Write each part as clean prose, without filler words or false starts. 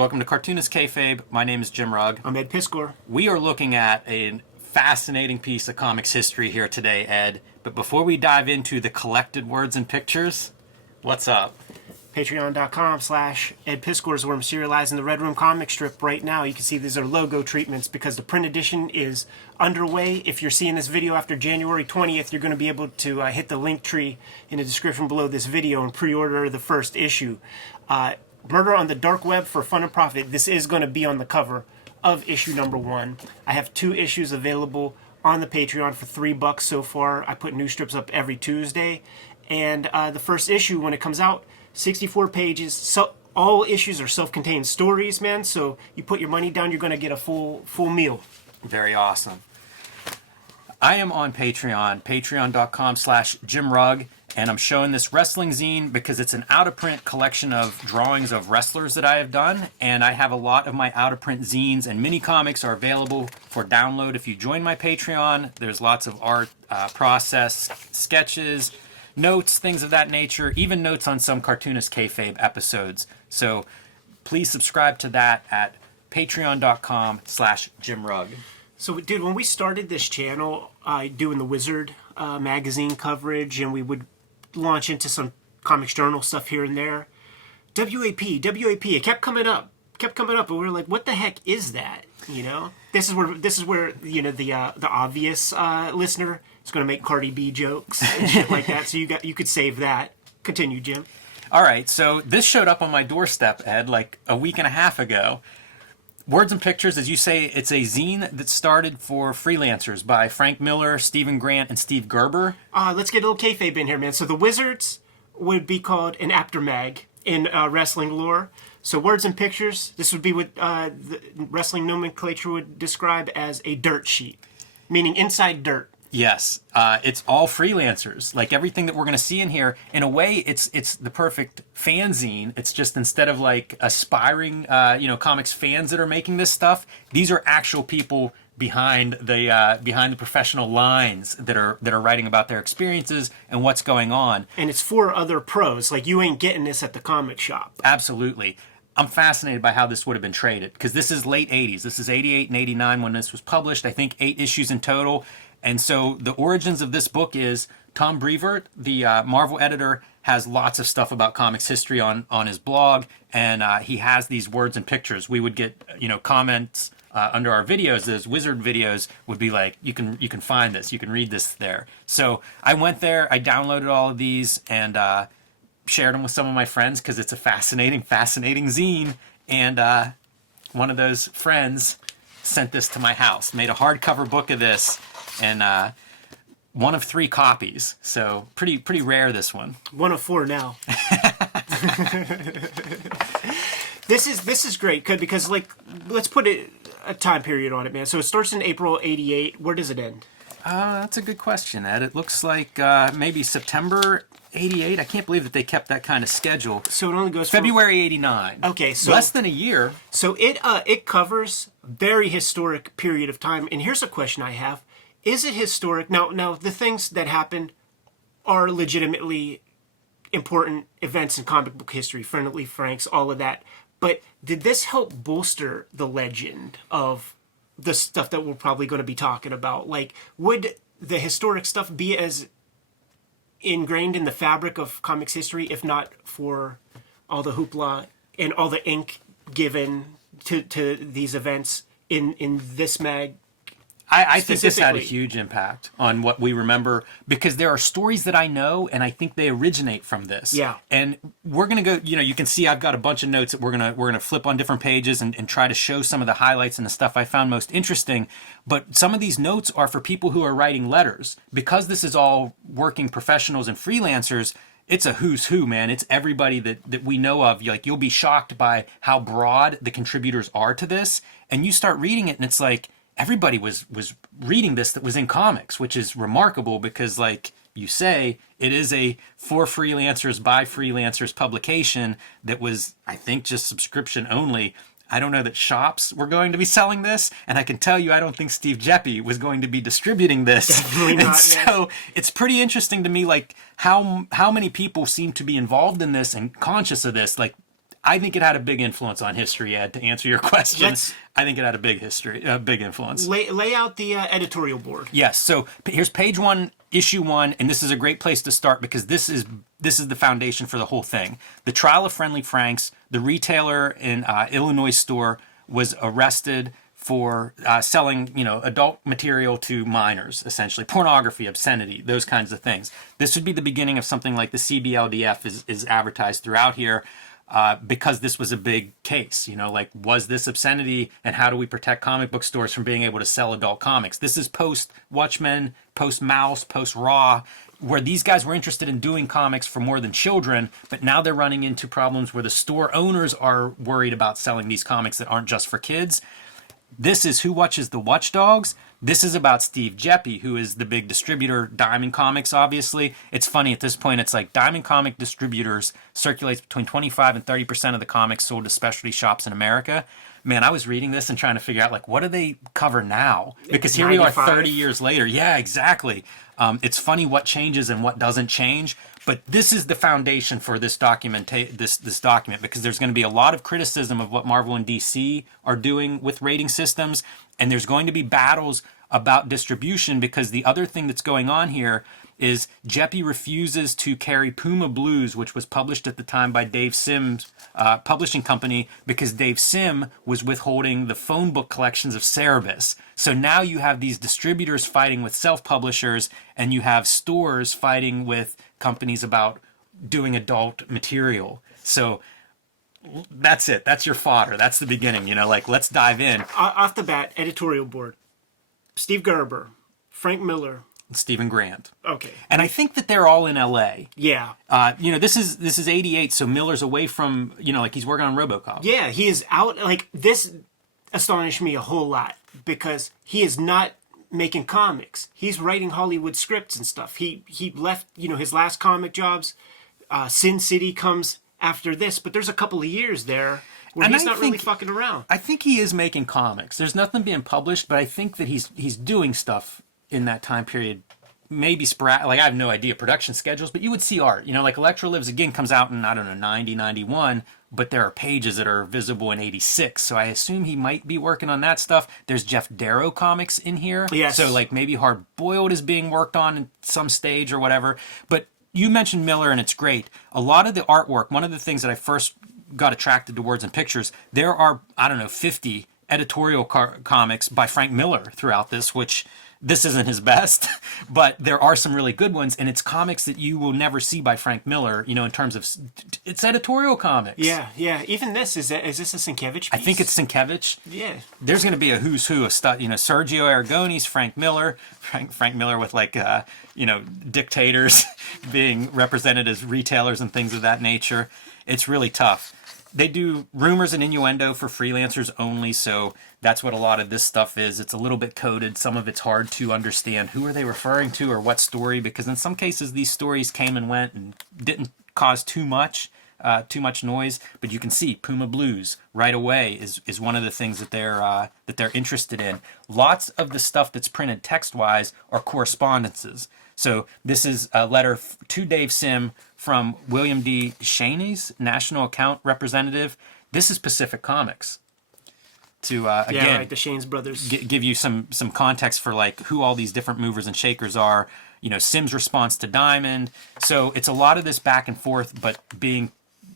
Welcome to Cartoonist Kayfabe. My name is Jim Rugg. I'm Ed Piskor. We are looking at a fascinating piece of comics history here today, Ed. But before we dive into the collected words and pictures, what's up? Patreon.com/Ed Piskor is where I'm serializing the Red Room comic strip right now. You can see these are logo treatments because the print edition is underway. If you're seeing this video after January 20th, you're going to be able to hit the link tree in the description below this video and pre-order the first issue. Murder on the Dark Web for Fun and Profit. This is going to be on the cover of issue number 1. I have 2 issues available on the Patreon for $3 so far. I put new strips up every Tuesday. And the first issue, when it comes out, 64 pages. So all issues are self-contained stories, man. So you put your money down, you're going to get a full meal. Very awesome. I am on Patreon, patreon.com/Jim Rugg. And I'm showing this wrestling zine because it's an out-of-print collection of drawings of wrestlers that I have done. And I have a lot of my out-of-print zines and mini comics are available for download. If you join my Patreon, there's lots of art, process, sketches, notes, things of that nature, even notes on some Cartoonist Kayfabe episodes. So please subscribe to that at patreon.com/Jim Rugg. So, dude, when we started this channel, doing the Wizard magazine coverage, and we would launch into some Comics Journal stuff here and there. WAP, it kept coming up, but we were like, what the heck is that? You know, this is where you know the obvious listener is going to make Cardi B jokes and shit like that. So you could save that. Continue, Jim. All right, so this showed up on my doorstep, Ed, like a week and a half ago. Words and Pictures, as you say, it's a zine that started for Freelancers by Frank Miller, Stephen Grant, and Steve Gerber. Let's get a little kayfabe in here, man. So the Wizards would be called an aftermag in wrestling lore. So Words and Pictures, this would be what the wrestling nomenclature would describe as a dirt sheet, meaning inside dirt. Yes, it's all freelancers. Like everything that we're going to see in here, in a way, it's the perfect fanzine. It's just instead of like aspiring, comics fans that are making this stuff, these are actual people behind the professional lines that are writing about their experiences and what's going on. And it's for other pros. Like you ain't getting this at the comic shop. Absolutely. I'm fascinated by how this would have been traded because this is late 80s. This is 88 and 89 when this was published. I think 8 issues in total. And so the origins of this book is Tom Brevoort, the Marvel editor, has lots of stuff about comics history on his blog, and he has these words and pictures. We would get comments under our videos. Those wizard videos would be like, you can find this, you can read this there. So I went there, I downloaded all of these, and shared them with some of my friends because it's a fascinating zine. And one of those friends sent this to my house, made a hardcover book of this. And one of 3 copies, so pretty rare. This one. 1 of 4 now. This is great because like let's put a time period on it, man. So it starts in April '88. Where does it end? That's a good question, Ed. It looks like maybe September '88. I can't believe that they kept that kind of schedule. So it only goes February '89. Okay, so less than a year. So it covers very historic period of time. And here's a question I have. Is it historic? Now, the things that happen are legitimately important events in comic book history, Friendly Franks, all of that. But did this help bolster the legend of the stuff that we're probably going to be talking about? Like, would the historic stuff be as ingrained in the fabric of comics history if not for all the hoopla and all the ink given to these events in this mag? I think this had a huge impact on what we remember because there are stories that I know and I think they originate from this. Yeah. And we're going to go, you can see I've got a bunch of notes that we're going to flip on different pages and try to show some of the highlights and the stuff I found most interesting. But some of these notes are for people who are writing letters. Because this is all working professionals and freelancers, it's a who's who, man. It's everybody that we know of. Like, you'll be shocked by how broad the contributors are to this. And you start reading it and it's like, everybody was reading this that was in comics, which is remarkable because, like you say, it is a for freelancers by freelancers publication that was, I think, just subscription only. I don't know that shops were going to be selling this, and I can tell you I don't think Steve Geppi was going to be distributing this. Definitely not, and so it's pretty interesting to me, like how many people seem to be involved in this and conscious of this. Like, I think it had a big influence on history, Ed, to answer your question. Let's- I think it had a big influence. Lay out the editorial board. Yes. So here's page 1, issue 1, and this is a great place to start because this is the foundation for the whole thing. The trial of Friendly Frank's, the retailer in Illinois store was arrested for selling, adult material to minors, essentially pornography, obscenity, those kinds of things. This would be the beginning of something like the CBLDF is advertised throughout here. Because this was a big case, like, was this obscenity, and how do we protect comic book stores from being able to sell adult comics? This is post Watchmen, post Mouse, post Raw, where these guys were interested in doing comics for more than children, but now they're running into problems where the store owners are worried about selling these comics that aren't just for kids. This is Who Watches the Watchdogs. This is about Steve Geppi, who is the big distributor, Diamond Comics, obviously. It's funny at this point, it's like Diamond Comic Distributors circulates between 25 and 30% of the comics sold to specialty shops in America. Man, I was reading this and trying to figure out, like, what do they cover now? Because here we are 30 years later. Yeah, exactly. It's funny what changes and what doesn't change. But this is the foundation for this document, because there's going to be a lot of criticism of what Marvel and DC are doing with rating systems, and there's going to be battles about distribution, because the other thing that's going on here is Geppi refuses to carry Puma Blues, which was published at the time by Dave Sim's publishing company, because Dave Sim was withholding the phone book collections of Cerebus. So now you have these distributors fighting with self-publishers, and you have stores fighting with companies about doing adult material. So that's it. That's your fodder. That's the beginning. Let's dive in. Off the bat, editorial board. Steve Gerber, Frank Miller, Stephen Grant. Okay. And I think that they're all in LA. Yeah. This is 88, so Miller's away from, he's working on RoboCop. Yeah, he is out. Like, this astonished me a whole lot because he is not making comics. He's writing Hollywood scripts and stuff. He left, his last comic jobs. Sin City comes after this, but there's a couple of years there where he's not really fucking around. I think he is making comics. There's nothing being published, but I think that he's doing stuff in that time period. Maybe sporadic, like, I have no idea production schedules, but you would see art. Like Electro Lives Again comes out in, 90, 91, but there are pages that are visible in 86. So I assume he might be working on that stuff. There's Jeff Darrow comics in here. Yes. So, like, maybe Hard Boiled is being worked on in some stage or whatever. But you mentioned Miller, and it's great. A lot of the artwork, one of the things that I first got attracted to Words and Pictures, there are, 50 editorial comics by Frank Miller throughout this, which this isn't his best, but there are some really good ones, and it's comics that you will never see by Frank Miller, in terms of, it's editorial comics. Yeah. Even this, is this a Sienkiewicz piece? I think it's Sienkiewicz. Yeah. There's going to be a who's who of stuff, Sergio Aragonés, Frank Miller with, like, dictators being represented as retailers and things of that nature. It's really tough. They do rumors and innuendo for freelancers only, so that's what a lot of this stuff is. It's a little bit coded. Some of it's hard to understand. Who are they referring to, or what story? Because in some cases, these stories came and went and didn't cause too much noise. But you can see Puma Blues right away is one of the things that they're interested in. Lots of the stuff that's printed text-wise are correspondences. So this is a letter to Dave Sim from William D. Shaney's National Account Representative. This is Pacific Comics. To again, the Shanes brothers. Give you some context for, like, who all these different movers and shakers are. Sim's response to Diamond. So it's a lot of this back and forth, but being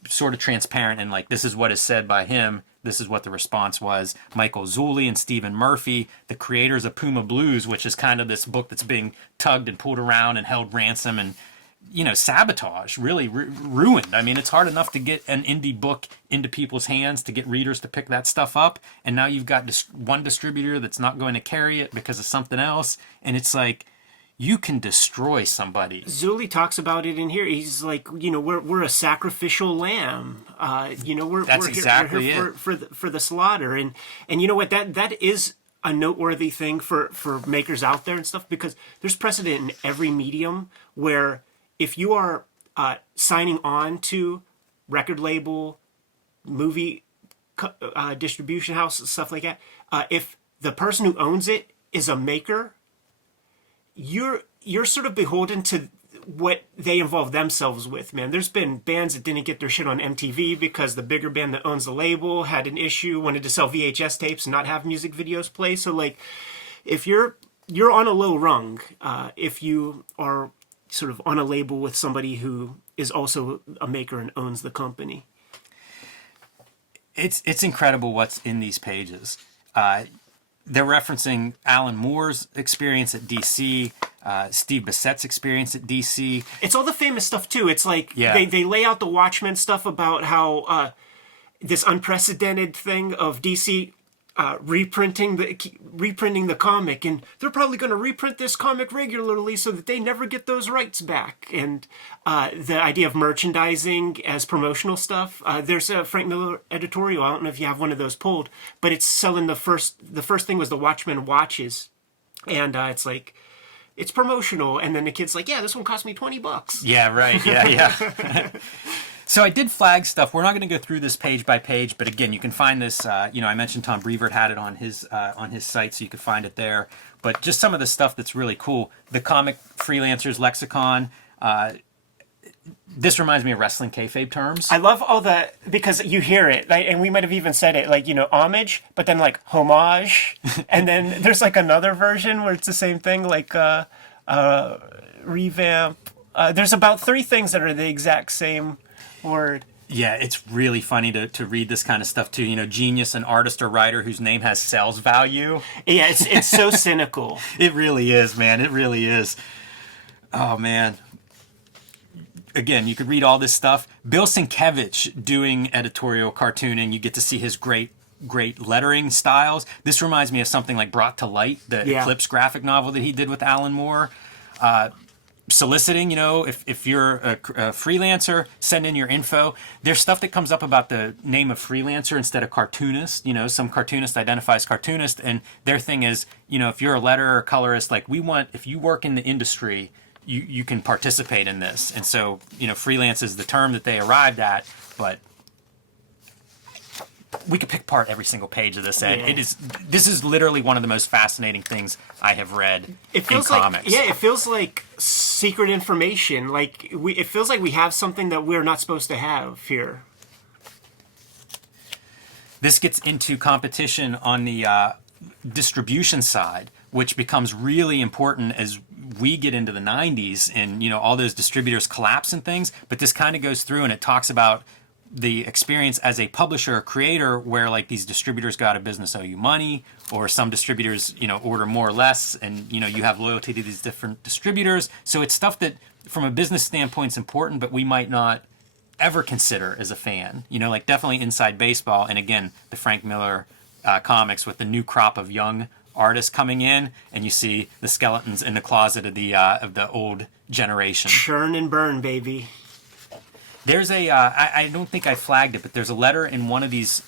sort of transparent, and, like, this is what is said by him. This is what the response was. Michael Zulli and Stephen Murphy, the creators of Puma Blues, which is kind of this book that's being tugged and pulled around and held ransom and, sabotage, really ruined. I mean, it's hard enough to get an indie book into people's hands, to get readers to pick that stuff up. And now you've got one distributor that's not going to carry it because of something else. And it's like, you can destroy somebody. Zulli talks about it in here. He's like, we're a sacrificial lamb. We're here for the slaughter. And you know what? That is a noteworthy thing for makers out there and stuff, because there's precedent in every medium where if you are signing on to record label, movie distribution house, stuff like that, if the person who owns it is a maker, you're sort of beholden to what they involve themselves with, man. There's been bands that didn't get their shit on MTV because the bigger band that owns the label had an issue, wanted to sell VHS tapes and not have music videos play. So like, if you're on a low rung, if you are sort of on a label with somebody who is also a maker and owns the company. It's incredible what's in these pages. They're referencing Alan Moore's experience at DC, Steve Bessette's experience at DC. It's all the famous stuff too. It's like Yeah. they lay out the Watchmen stuff about how this unprecedented thing of DC reprinting the comic, and they're probably going to reprint this comic regularly so that they never get those rights back. And the idea of merchandising as promotional stuff. There's a Frank Miller editorial. I don't know if you have one of those pulled, but it's selling the first thing was the Watchmen watches, and it's like, it's promotional, and then the kid's like, yeah, this one cost me $20. Yeah, right. Yeah. So I did flag stuff. We're not going to go through this page by page, but again, you can find this. I mentioned Tom Brevoort had it on his site, so you could find it there. But just some of the stuff that's really cool. The comic freelancers lexicon. This reminds me of wrestling kayfabe terms. I love all the, because you hear it, like, and we might have even said it, like, homage, but then like homage, and then there's like another version where it's the same thing, like revamp. There's about 3 things that are the exact same word. Yeah, it's really funny to read this kind of stuff too. Genius, an artist or writer whose name has sales value. Yeah, it's so cynical. It really is, man. It really is. Oh, man. Again, you could read all this stuff. Bill Sienkiewicz doing editorial cartooning. You get to see his great lettering styles. This reminds me of something like Brought to Light, the Eclipse graphic novel that he did with Alan Moore. Soliciting, if you're a freelancer, send in your info. There's stuff that comes up about the name of freelancer instead of cartoonist. Some cartoonist identifies cartoonist, and their thing is, if you're a letterer or colorist, like if you work in the industry, you can participate in this. And so, freelance is the term that they arrived at, but we could pick apart every single page of this, Ed. Yeah. This is literally one of the most fascinating things I have read in comics. It feels like secret information. Like it feels like we have something that we're not supposed to have here. This gets into competition on the distribution side, which becomes really important as we get into the 90s and, all those distributors collapse and things. But this kind of goes through and it talks about the experience as a publisher or creator where like these distributors go out of business, owe you money, or some distributors, order more or less, and you have loyalty to these different distributors. So it's stuff that from a business standpoint is important, but we might not ever consider as a fan, like definitely inside baseball. And again, the Frank Miller comics with the new crop of young artists coming in, and you see the skeletons in the closet of the old generation. Churn and burn, baby. There's I don't think I flagged it, but there's a letter in one of these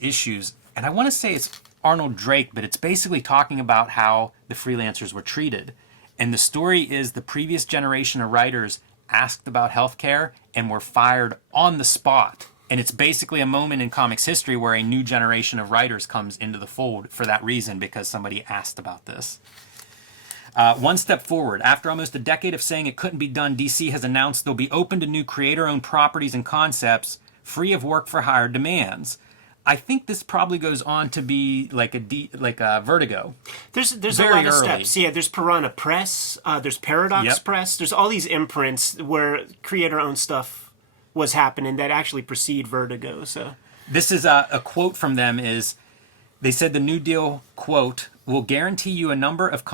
issues, and I want to say it's Arnold Drake, but it's basically talking about how the freelancers were treated. And the story is the previous generation of writers asked about healthcare and were fired on the spot. And it's basically a moment in comics history where a new generation of writers comes into the fold for that reason, because somebody asked about this. One step forward. After almost a decade of saying it couldn't be done, DC has announced they'll be open to new creator-owned properties and concepts, free of work-for-hire demands. I think this probably goes on to be like a Vertigo. There's a lot of steps. Yeah, there's Piranha Press, there's Paradox Press. There's all these imprints where creator-owned stuff was happening that actually precede Vertigo. So this is a quote from them. Is they said the New Deal, quote, will guarantee you a number of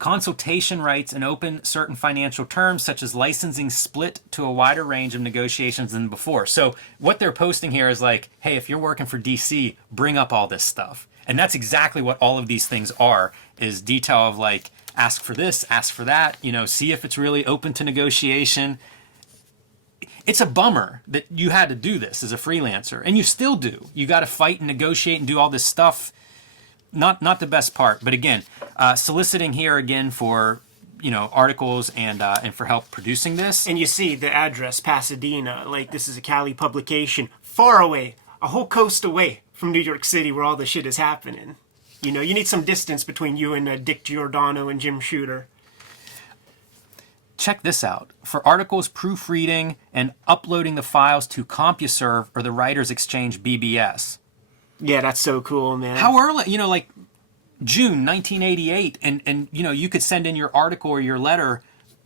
consultation rights and open certain financial terms such as licensing split to a wider range of negotiations than before. So what they're posting here is like, hey, if you're working for DC, bring up all this stuff. And that's exactly what all of these things are, is detail of like, ask for this, ask for that, see if it's really open to negotiation. It's a bummer that you had to do this as a freelancer, and you still do. You got to fight and negotiate and do all this stuff. Not the best part, but again, soliciting here again for articles and for help producing this. And you see the address, Pasadena, like this is a Cali publication, far away, a whole coast away from New York City, where all the shit is happening. You need some distance between you and Dick Giordano and Jim Shooter. check this out. For articles, proofreading, and uploading the files to CompuServe or the Writers Exchange BBS. Yeah, that's so cool, man. How early, like June 1988, and you could send in your article or your letter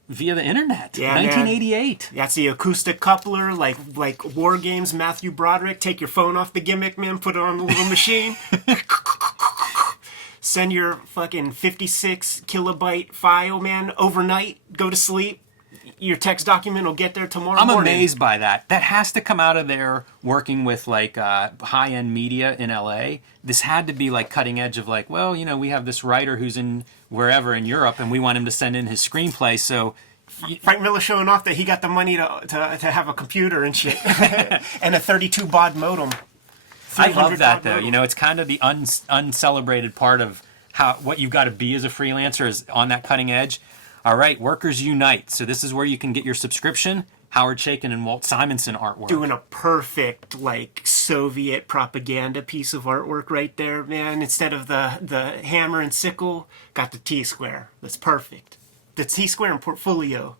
via the internet. Yeah, 1988. Man. That's the acoustic coupler, like War Games, Matthew Broderick. Take your phone off the gimmick, man, put it on the little machine. Send your fucking 56 kilobyte file, man, overnight. Go to sleep. Your text document will get there tomorrow morning. I'm amazed by that. That has to come out of there working with like high-end media in LA. This had to be like cutting edge of like, well, we have this writer who's in wherever in Europe and we want him to send in his screenplay. So Frank Miller showing off that he got the money to have a computer and shit. And a 32 baud modem. I love that though. It's kind of the uncelebrated part of what you've got to be as a freelancer is on that cutting edge. All right, Workers Unite. So this is where you can get your subscription. Howard Chaykin and Walt Simonson artwork. Doing a perfect Soviet propaganda piece of artwork right there, man. Instead of the hammer and sickle, got the T-square. That's perfect. The T-square and portfolio.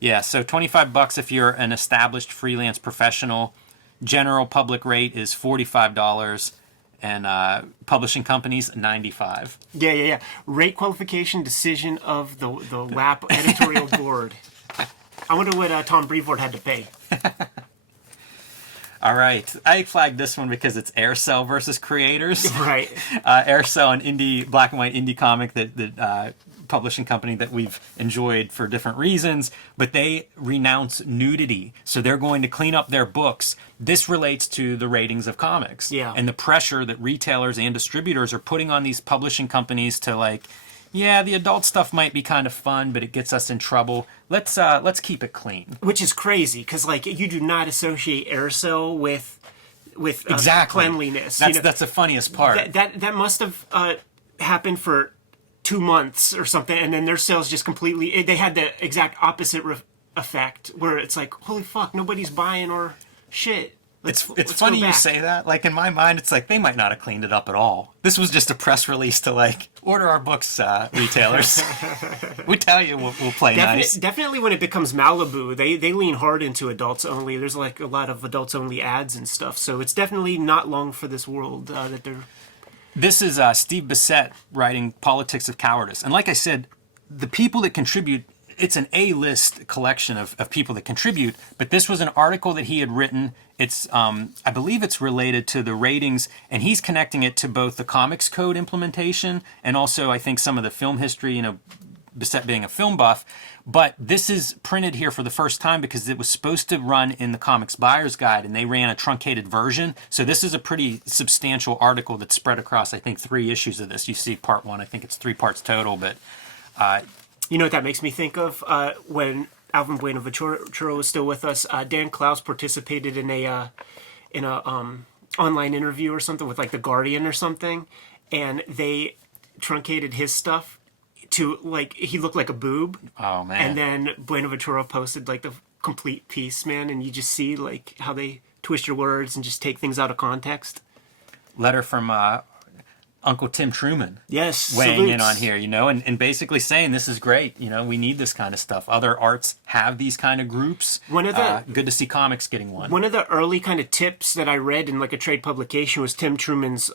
Yeah, so $25 if you're an established freelance professional. General public rate is $45, and publishing companies $95. Yeah. Rate qualification decision of the WAP editorial board. I wonder what Tom Brevoort had to pay. All right, I flagged this one because it's Aircell versus creators. Right. Aircell, an black and white indie comic that publishing company that we've enjoyed for different reasons, but they renounce nudity, so they're going to clean up their books. This relates to the ratings of comics, and the pressure that retailers and distributors are putting on these publishing companies to the adult stuff might be kind of fun, but it gets us in trouble. Let's keep it clean. Which is crazy because you do not associate Aircell with exactly cleanliness. That's the funniest part. That must have happened for 2 months or something, and then their sales just completely. They had the exact opposite effect, where it's like, holy fuck, nobody's buying our shit. It's funny you say that. In my mind, it's like they might not have cleaned it up at all. This was just a press release to order our books, retailers. We tell you we'll play nice. Definitely when it becomes Malibu, they lean hard into adults only. There's a lot of adults only ads and stuff. So it's definitely not long for this world that they're. This is Steve Besse writing Politics of Cowardice. And like I said, the people that contribute, it's an A-list collection of people that contribute, but this was an article that he had written. It's, I believe it's related to the ratings, and he's connecting it to both the Comics Code implementation and also, I think, some of the film history, Besse being a film buff. But this is printed here for the first time because it was supposed to run in the Comics Buyer's Guide, and they ran a truncated version. So this is a pretty substantial article that's spread across, I think, 3 issues of this. You see part 1, I think it's 3 parts total, but... You know what that makes me think of? When Alvin Buenaventura was still with us, Dan Klaus participated in a online interview or something with The Guardian or something, and they truncated his stuff to he looked like a boob. Oh man! And then Buenaventura posted the complete piece, man, and you just see how they twist your words and just take things out of context. Letter from Uncle Tim Truman. Yes, weighing in on here, and basically saying this is great. We need this kind of stuff. Other arts have these kind of groups. Good to see comics getting one. One of the early kind of tips that I read in a trade publication was Tim Truman's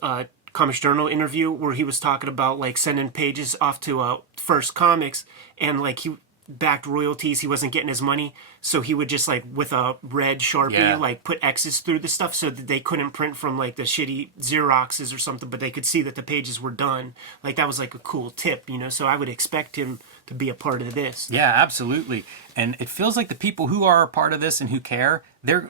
Comics Journal interview, where he was talking about sending pages off to First Comics, and he backed royalties. He wasn't getting his money, so he would just with a red Sharpie put X's through the stuff so that they couldn't print from the shitty Xeroxes or something, but they could see that the pages were done. That was a cool tip, so I would expect him to be a part of this. Yeah, absolutely. And it feels like the people who are a part of this and who care,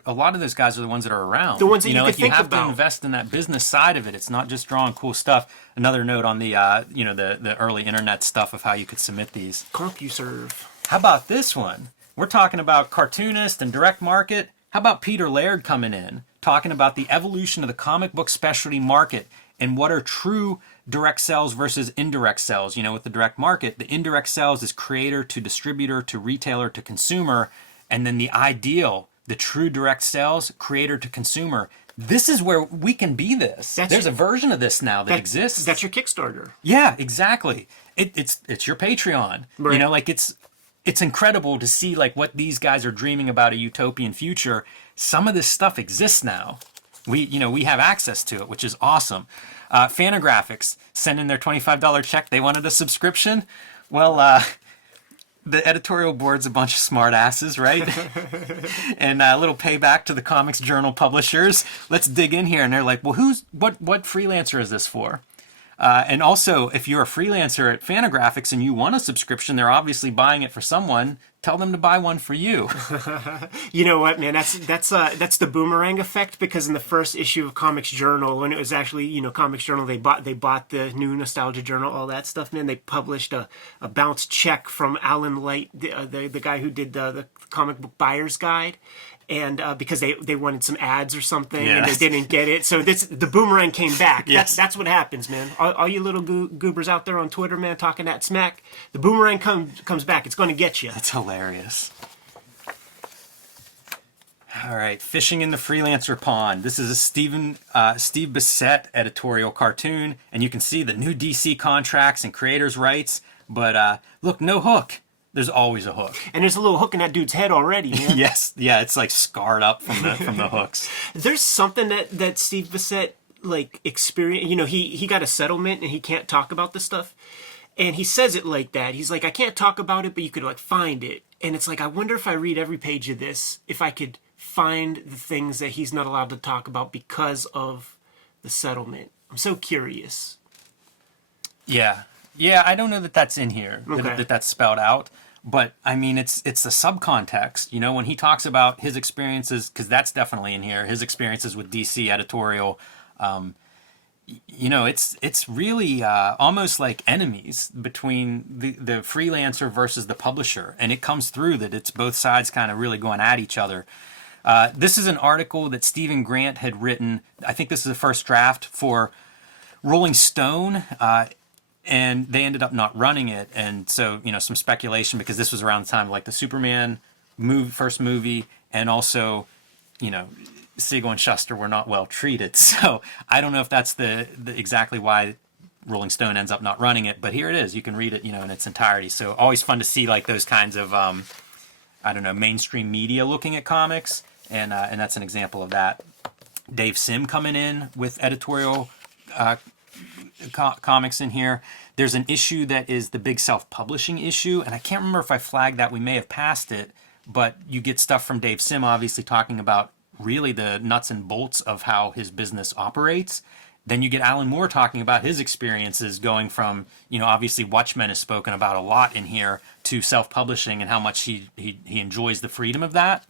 a lot of those guys are the ones that are around. The ones that you could think have about. To invest in that business side of it. It's not just drawing cool stuff. Another note on the the early internet stuff of how you could submit these. CompuServe. How about this one? We're talking about Cartoonist and direct market. How about Peter Laird coming in, talking about the evolution of the comic book specialty market and what are true direct sales versus indirect sales. With the direct market, the indirect sales is creator to distributor to retailer to consumer, and then the ideal, the true direct sales, creator to consumer. This is where we can be this. There's a version of this now that exists. That's your Kickstarter. Yeah, exactly. it's your Patreon. Right. You know, like it's incredible to see like what these guys are dreaming about, a utopian future. Some of this stuff exists now. We have access to it, which is awesome. Fantagraphics sent in their $25 check. They wanted a subscription. Well, the editorial board's a bunch of smart asses, right? And a little payback to the Comics Journal publishers. Let's dig in here. And they're like, well, what freelancer is this for? And also, if you're a freelancer at Fantagraphics and you want a subscription, they're obviously buying it for someone. Tell them to buy one for you. You know what, man? That's the boomerang effect, because in the first issue of Comics Journal, when it was actually Comics Journal, they bought the new Nostalgia Journal, all that stuff. Man, they published a bounce check from Alan Light, the guy who did the comic book buyer's guide. And because they wanted some ads or something, and they didn't get it, so the boomerang came back. Yes. That's what happens, man. All you little goobers out there on Twitter, man, talking that smack, the boomerang comes back. It's going to get you. That's hilarious. All right, Fishing in the Freelancer Pond. This is a Steve Besse editorial cartoon, and you can see the new DC contracts and creators' rights. But look, no hook. There's always a hook. And there's a little hook in that dude's head already, man. Yes, yeah, it's like scarred up from the hooks. There's something that Steve Besse like experienced. He got a settlement and he can't talk about this stuff. And he says it like that. He's like, I can't talk about it, but you could like find it. And it's like, I wonder if I read every page of this, if I could find the things that he's not allowed to talk about because of the settlement. I'm so curious. Yeah, I don't know that that's in here, Okay. that's spelled out. But I mean, it's the subcontext. When he talks about his experiences, because that's definitely in here. His experiences with DC editorial. It's really almost like enemies between the freelancer versus the publisher, and it comes through that it's both sides kind of really going at each other. This is an article that Stephen Grant had written. I think this is the first draft for Rolling Stone. And they ended up not running it, and so some speculation, because this was around the time of like the Superman first movie, and also Siegel and Shuster were not well treated. So I don't know if that's the exactly why Rolling Stone ends up not running it, but here it is. You can read it in its entirety. So always fun to see like those kinds of mainstream media looking at comics, and that's an example of that. Dave Sim coming in with editorial comics in here. There's an issue that is the big self-publishing issue, and I can't remember if I flagged that. We may have passed it, but you get stuff from Dave Sim obviously talking about really the nuts and bolts of how his business operates. Then you get Alan Moore talking about his experiences going from, obviously Watchmen is spoken about a lot in here, to self-publishing and how much he enjoys the freedom of that.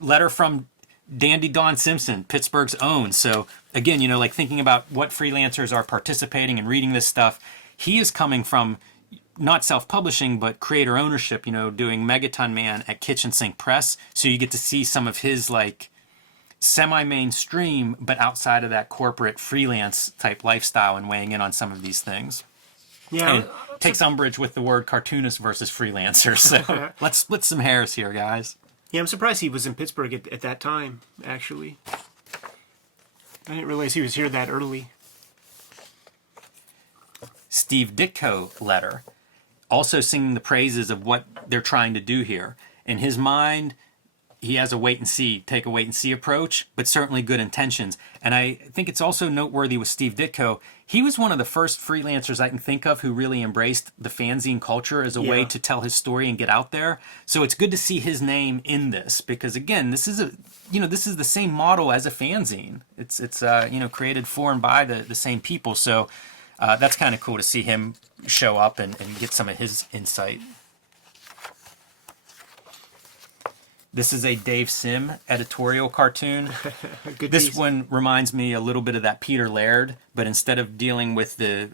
Letter from Dandy Don Simpson, Pittsburgh's own. So again, like thinking about what freelancers are participating and reading this stuff, he is coming from not self-publishing, but creator ownership, doing Megaton Man at Kitchen Sink Press. So you get to see some of his like semi-mainstream, but outside of that corporate freelance type lifestyle, and weighing in on some of these things. Yeah. And takes umbrage with the word cartoonist versus freelancer. So let's split some hairs here, guys. Yeah, I'm surprised he was in Pittsburgh at that time, actually. I didn't realize he was here that early. Steve Ditko letter, also singing the praises of what they're trying to do here. In his mind, he has a take a wait and see approach, but certainly good intentions. And I think it's also noteworthy with Steve Ditko. He was one of the first freelancers I can think of who really embraced the fanzine culture as a way to tell his story and get out there. So it's good to see his name in this, because again, this is the same model as a fanzine. It's created for and by the same people. So that's kind of cool to see him show up and get some of his insight. This is a Dave Sim editorial cartoon. This piece. One reminds me a little bit of that Peter Laird, but instead of dealing with the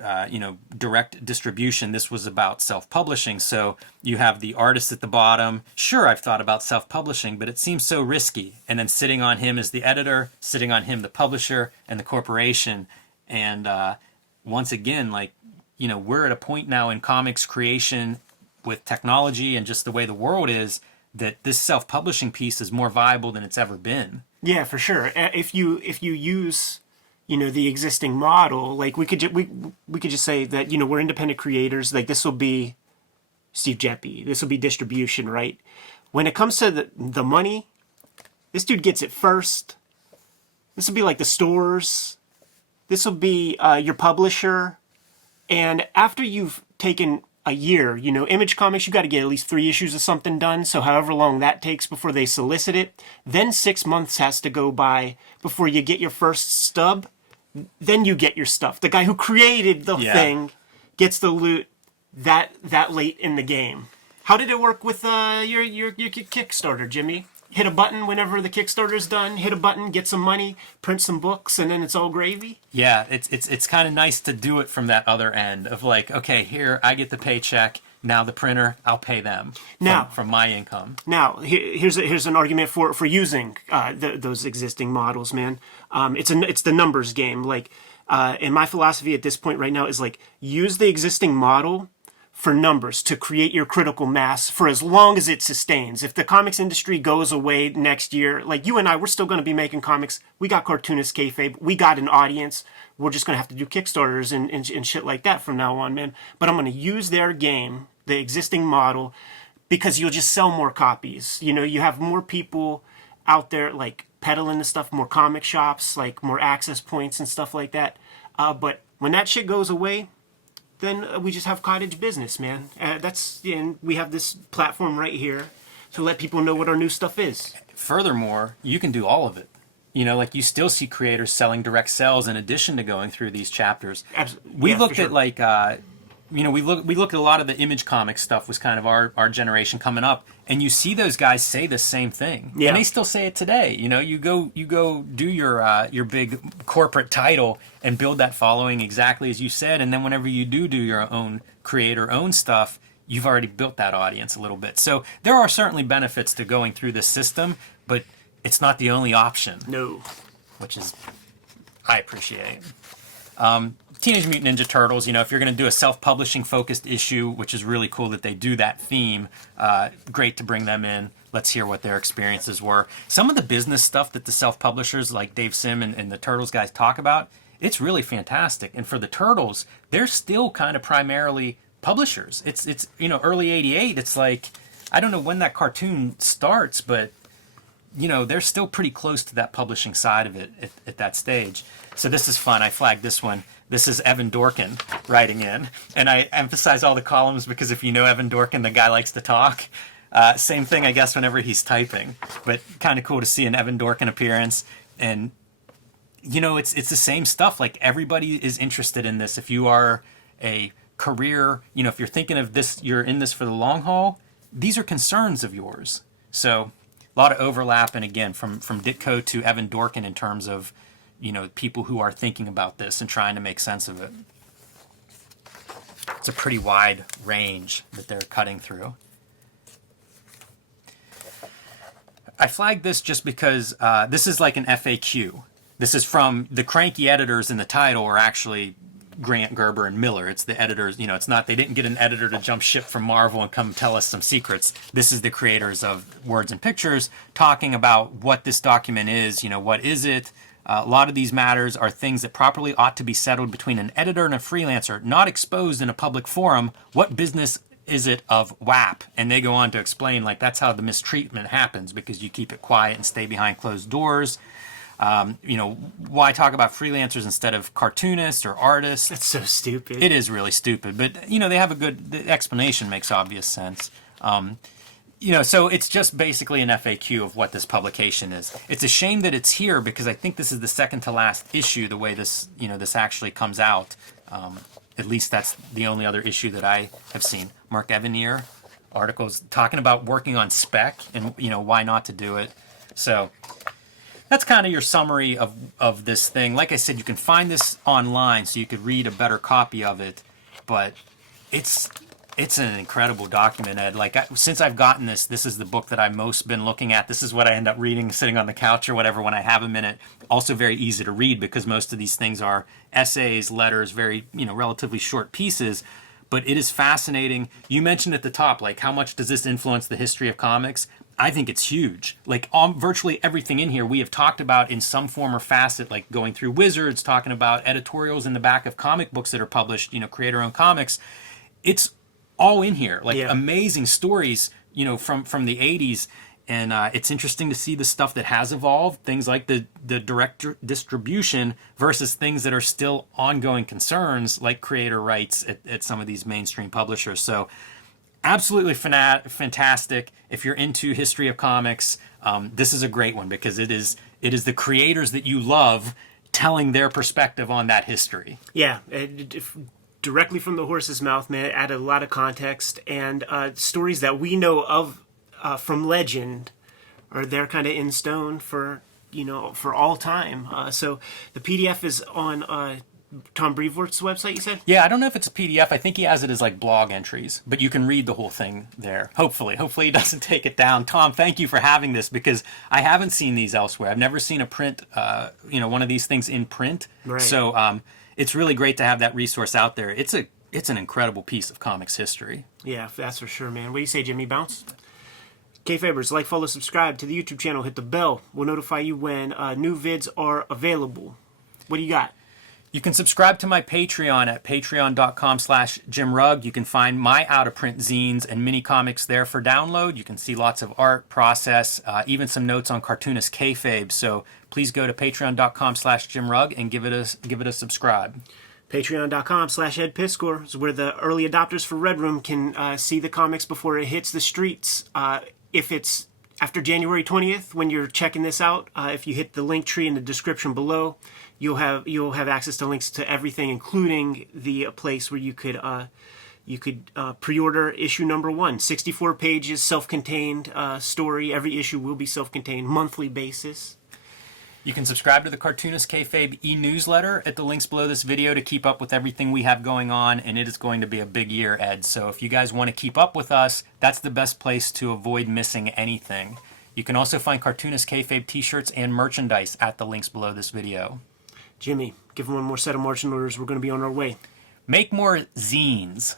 direct distribution, this was about self-publishing. So you have the artist at the bottom. Sure, I've thought about self-publishing, but it seems so risky. And then sitting on him is the editor, sitting on him the publisher and the corporation. And once again, we're at a point now in comics creation with technology and just the way the world is, that this self-publishing piece is more viable than it's ever been. Yeah, for sure. If you use the existing model. Like we could just say that we're independent creators. Like this will be Steve Jeppy. This will be distribution, right? When it comes to the money, this dude gets it first. This will be like the stores. This will be your publisher. And after you've taken a year, Image Comics, you got to get at least 3 issues of something done. So however long that takes before they solicit it, then 6 months has to go by before you get your first stub. Then you get your stuff. The guy who created the thing gets the loot that late in the game. How did it work with your Kickstarter, Jimmy? Hit a button whenever the Kickstarter's done. Hit a button, get some money, print some books, and then it's all gravy. Yeah, it's kind of nice to do it from that other end of like, okay, here I get the paycheck. Now the printer, I'll pay them from my income. Now here's an argument for using those existing models, man. It's the numbers game. Like, and my philosophy at this point right now is like use the existing model for numbers to create your critical mass for as long as it sustains. If the comics industry goes away next year, like you and I, we're still going to be making comics. We got Cartoonist, Kayfabe. We got an audience. We're just going to have to do Kickstarters and shit like that from now on, man. But I'm going to use their game, the existing model, because you'll just sell more copies. You have more people out there like peddling the stuff, more comic shops, like more access points and stuff like that. But when that shit goes away, then we just have cottage business, man. And we have this platform right here to let people know what our new stuff is. Furthermore, you can do all of it. Like you still see creators selling direct sales in addition to going through these chapters. Absolutely. We looked at like, we looked at a lot of the Image Comics stuff was kind of our generation coming up, and you see those guys say the same thing, and they still say it today. You go do your big corporate title and build that following exactly as you said, and then whenever you do your own creator-owned stuff, you've already built that audience a little bit. So there are certainly benefits to going through this system, but it's not the only option. No. Which is, I appreciate. Teenage Mutant Ninja Turtles, if you're going to do a self-publishing focused issue, which is really cool that they do that theme, great to bring them in. Let's hear what their experiences were. Some of the business stuff that the self-publishers like Dave Sim and the Turtles guys talk about, it's really fantastic. And for the Turtles, they're still kind of primarily publishers. It's early 88. It's like, I don't know when that cartoon starts, but they're still pretty close to that publishing side of it at that stage. So this is fun. I flagged this one. This is Evan Dorkin writing in. And I emphasize all the columns because if you know Evan Dorkin, the guy likes to talk. Same thing, I guess, whenever he's typing. But kind of cool to see an Evan Dorkin appearance. And, it's the same stuff. Like, everybody is interested in this. If you are a career, if you're thinking of this, you're in this for the long haul, these are concerns of yours. So a lot of overlap. And again, from Ditko to Evan Dorkin in terms of, people who are thinking about this and trying to make sense of it. It's a pretty wide range that they're cutting through. I flagged this just because this is like an FAQ. This is from the cranky editors in the title are actually Grant, Gerber, and Miller. It's the editors, it's not, they didn't get an editor to jump ship from Marvel and come tell us some secrets. This is the creators of Words and Pictures talking about what this document is, what is it? A lot of these matters are things that properly ought to be settled between an editor and a freelancer, not exposed in a public forum. What business is it of WAP? And they go on to explain, like, that's how the mistreatment happens, because you keep it quiet and stay behind closed doors. Why talk about freelancers instead of cartoonists or artists? That's so stupid. It is really stupid, but, they have the explanation makes obvious sense. So it's just basically an FAQ of what this publication is. It's a shame that it's here because I think this is the second to last issue, the way this, this actually comes out. At least that's the only other issue that I have seen. Mark Evanier articles talking about working on spec and, why not to do it. So that's kind of your summary of this thing. Like I said, you can find this online so you could read a better copy of it, but it's an incredible document, Ed. Like, since I've gotten this is the book that I've most been looking at. This is what I end up reading sitting on the couch or whatever when I have a minute. Also very easy to read because most of these things are essays, letters, very, relatively short pieces. But it is fascinating. You mentioned at the top, like, how much does this influence the history of comics? I think it's huge. Like virtually everything in here we have talked about in some form or facet, like going through Wizards, talking about editorials in the back of comic books that are published, creator-owned comics. It's all in here, like amazing stories, from the 80s. And it's interesting to see the stuff that has evolved, things like the direct distribution versus things that are still ongoing concerns, like creator rights at some of these mainstream publishers. So absolutely fantastic. If you're into history of comics, this is a great one because it is the creators that you love telling their perspective on that history. Yeah, directly from the horse's mouth, man. It added a lot of context, and stories that we know of from legend are there kind of in stone for all time. So the PDF is on Tom Brevoort's website, you said? Yeah, I don't know if it's a PDF. I think he has it as like blog entries, but you can read the whole thing there. Hopefully he doesn't take it down. Tom, thank you for having this because I haven't seen these elsewhere. I've never seen a print, one of these things in print. Right. So it's really great to have that resource out there. It's an incredible piece of comics history. Yeah, that's for sure, man. What do you say, Jimmy Bounce? Kayfabers, like, follow, subscribe to the YouTube channel. Hit the bell. We'll notify you when new vids are available. What do you got? You can subscribe to my Patreon at patreon.com/JimRugg. You can find my out-of-print zines and mini comics there for download. You can see lots of art, process, even some notes on Cartoonist Kayfabe. So please go to patreon.com/JimRugg and give it a subscribe. Patreon.com/EdPiscor is where the early adopters for Red Room can see the comics before it hits the streets. If it's after January 20th, when you're checking this out, if you hit the link tree in the description below, you'll have access to links to everything, including the place where you could pre-order issue number 1. 64 pages, self-contained story. Every issue will be self-contained, monthly basis. You can subscribe to the Cartoonist Kayfabe e-newsletter at the links below this video to keep up with everything we have going on, and it is going to be a big year, Ed. So if you guys want to keep up with us, that's the best place to avoid missing anything. You can also find Cartoonist Kayfabe t-shirts and merchandise at the links below this video. Jimmy, give them one more set of marching orders. We're going to be on our way. Make more zines.